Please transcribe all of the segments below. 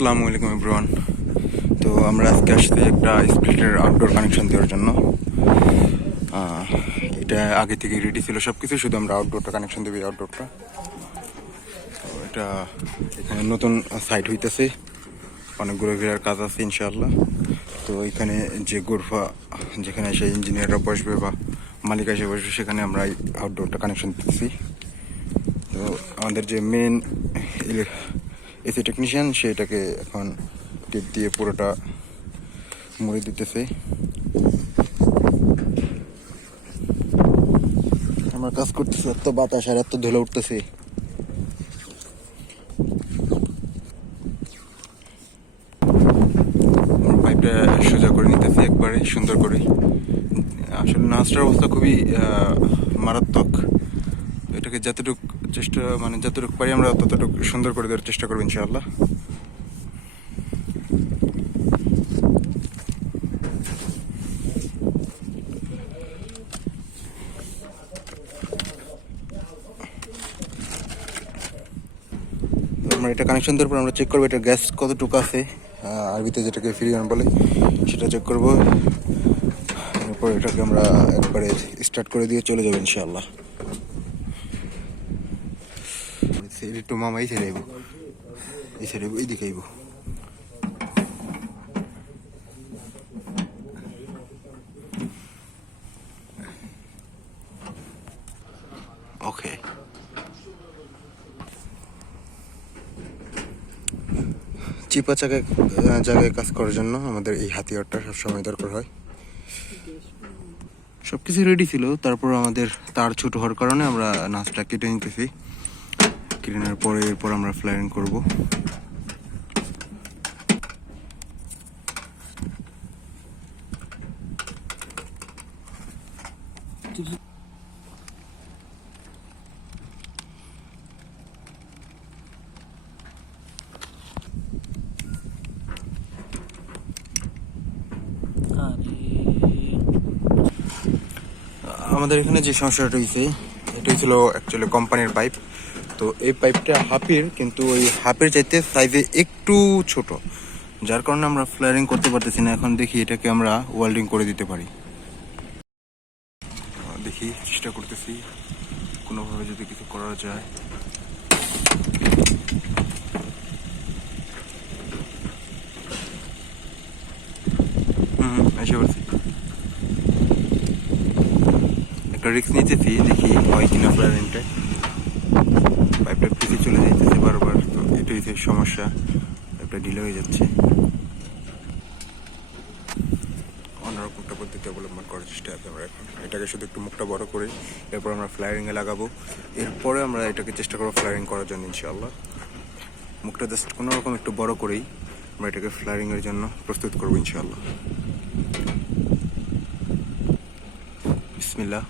আসসালামু আলাইকুম এভরিওয়ান তো আমরা আজকে আসছি একটা স্প্লিটের আউটডোর কানেকশন দেওয়ার জন্য। এটা আগে থেকে রেডি ছিল সব কিছু শুধু আমরা আউটডোরটা কানেকশন দেবো আউটডোরটা তো এটা এখানে নতুন সাইট হইতেছে। অনেকগুলো ঘেরার কাজ আছে, ইনশাআল্লাহ। তো এখানে যে গোরফা, যেখানে এসে ইঞ্জিনিয়াররা বসবে বা মালিক এসে বসবে, সেখানে আমরা আউটডোরটা কানেকশন দিচ্ছি তো আমাদের যে মেন এসি টেকনিশিয়ান সেটাকে এখন টিপ দিয়ে পুরোটা মুড়ে দিতেছে। আমরা কাজ করতেছি, এত বাতাস আর এত ধুলো উঠতেছে। পাইপটা সোজা করে নিতেছি একবারে, সুন্দর করে। আসলে নাচটার অবস্থা খুবই মারাত্মক। এটাকে যতটুকু চেষ্টা মানে যতটুকু পারি আমরা ততটুকু সুন্দর করে দেওয়ার চেষ্টা করব ইনশাআল্লাহ। আমরা এটা কানেকশন দেওয়ার পর আমরা চেক করব এটা গ্যাস কতটুকু আছে আরবিতে যেটাকে ফ্রিগান বলে, সেটা চেক করব। এরপর এটাকে আমরা একবারে স্টার্ট করে দিয়ে চলে যাব ইনশাআল্লাহ। একটু মামা এই ছেড়ে আইব এই ছেড়ে আইব আইব ওকে চিপা চাকায় জায়গায় কাজ করার জন্য আমাদের এই হাতিয়ারটা সবসময় দরকার হয় সব কিছু রেডি ছিল তারপর আমাদের তার ছোট হওয়ার কারণে আমরা নাচটা কেটে নিতেছি কেটে নেওয়ার পরে এরপর আমরা ফ্লাইং করব। আমাদের এখানে যে সমস্যাটা হয়েছে এটা ছিল অ্যাকচুয়ালি কোম্পানির পাইপ তো এই পাইপটা হাফের, কিন্তু ওই হাফের চাইতে সাইজে একটু ছোট। যার কারণে আমরা ফ্লায়ারিং করতে পারতেছি না। এখন দেখি এটাকে আমরা ওয়েল্ডিং করে দিতে পারি। দেখি, চেষ্টা করতেছি। কোনোভাবে যদি কিছু করা যায়। হুম একটা রিস্ক নিতেছি, দেখি হয় কিনা ফ্লায়ারিংটা পাইপটা পিছিয়ে চলে যাইতেছে বারবার, তো এটাই হচ্ছে সমস্যা পাইপটা ডিলে হয়ে যাচ্ছে। অন্যরকম একটা পদ্ধতি অবলম্বন করার চেষ্টা আছে আমরা এখন। এটাকে শুধু একটু মুখটা বড় করে, এরপর আমরা ফ্লায়ারিংয়ে লাগাবো। এরপরে আমরা এটাকে চেষ্টা করব ফ্লায়ারিং করার জন্য, ইনশাআল্লাহ। মুখটা জাস্ট কোনো রকম একটু বড় করেই আমরা এটাকে ফ্লায়ারিংয়ের জন্য প্রস্তুত করব, ইনশাআল্লাহ। বিসমিল্লাহ।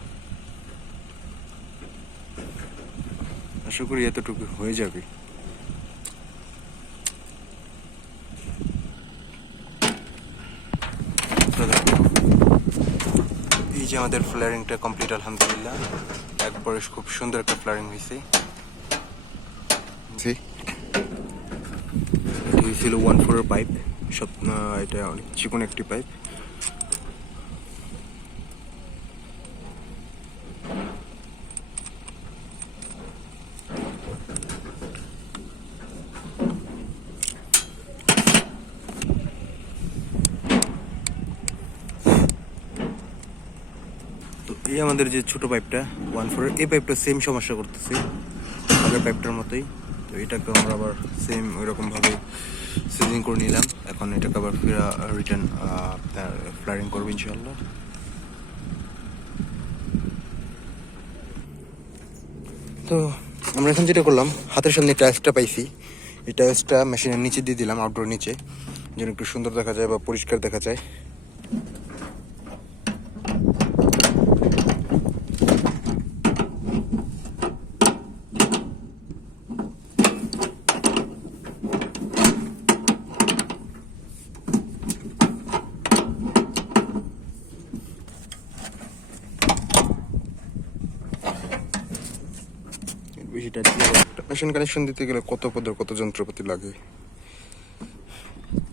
আশা করি এতটুকু হয়ে যাবে। এই যে আমাদের ফ্লারিংটা কমপ্লিট আলহামদুলিল্লাহ। একবারে খুব সুন্দর একটা ফ্লারিং হয়েছে। ছিল ওয়ান ফোরের পাইপ সব এটা অনেক চিকন একটি পাইপ এই আমাদের যে ছোট পাইপটা ওয়ান ফোরের এই পাইপটা সেম সমস্যা করতেছে। আগের পাইপটার মতোই। তো এটাকে আমরা আবার সেম ওইরকমভাবে সিজিং করে নিলাম। এখন এটাকে আবার ফেরা রিটার্ন আপনার ফ্লারিং করব ইনশাল্লাহ তো আমরা এখন যেটা করলাম, হাতের সামনে টাইলসটা পাইছি। এই টাইলসটা মেশিনের নিচে দিয়ে দিলাম আউটডোর নিচে। যেন একটু সুন্দর দেখা যায় বা পরিষ্কার দেখা যায়। বেশিটা মেশিন কানেকশন দিতে গেলে কত পদের কত যন্ত্রপাতি লাগে?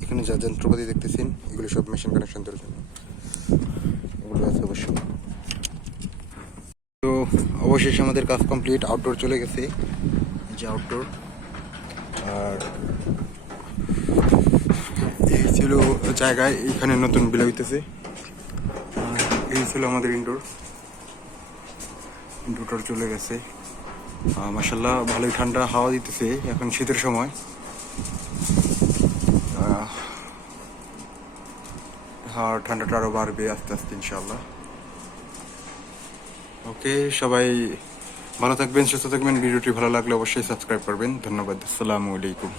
এখানে যা যন্ত্রপাতি দেখতেছেন, এগুলো সব মেশিন কানেকশন দেওয়ার জন্য। এগুলো আছে অবশ্য। তো অবশেষে আমাদের কাজ কমপ্লিট আউটডোর চলে গেছে। যে আউটডোর আর এই ছিল জায়গায় এখানে নতুন বিলা হইতেছে। এই ছিল আমাদের ইনডোর ইনডোরটার চলে গেছে। মাসাল্লাহ ভালোই ঠান্ডা হাওয়া দিতেছে এখন শীতের সময়। আর ঠান্ডাটা আরও বাড়বে আস্তে আস্তে ইনশাল্লাহ ওকে, সবাই ভালো থাকবেন, সুস্থ থাকবেন। ভিডিওটি ভালো লাগলে অবশ্যই সাবস্ক্রাইব করবেন। ধন্যবাদ, আসসালামু আলাইকুম।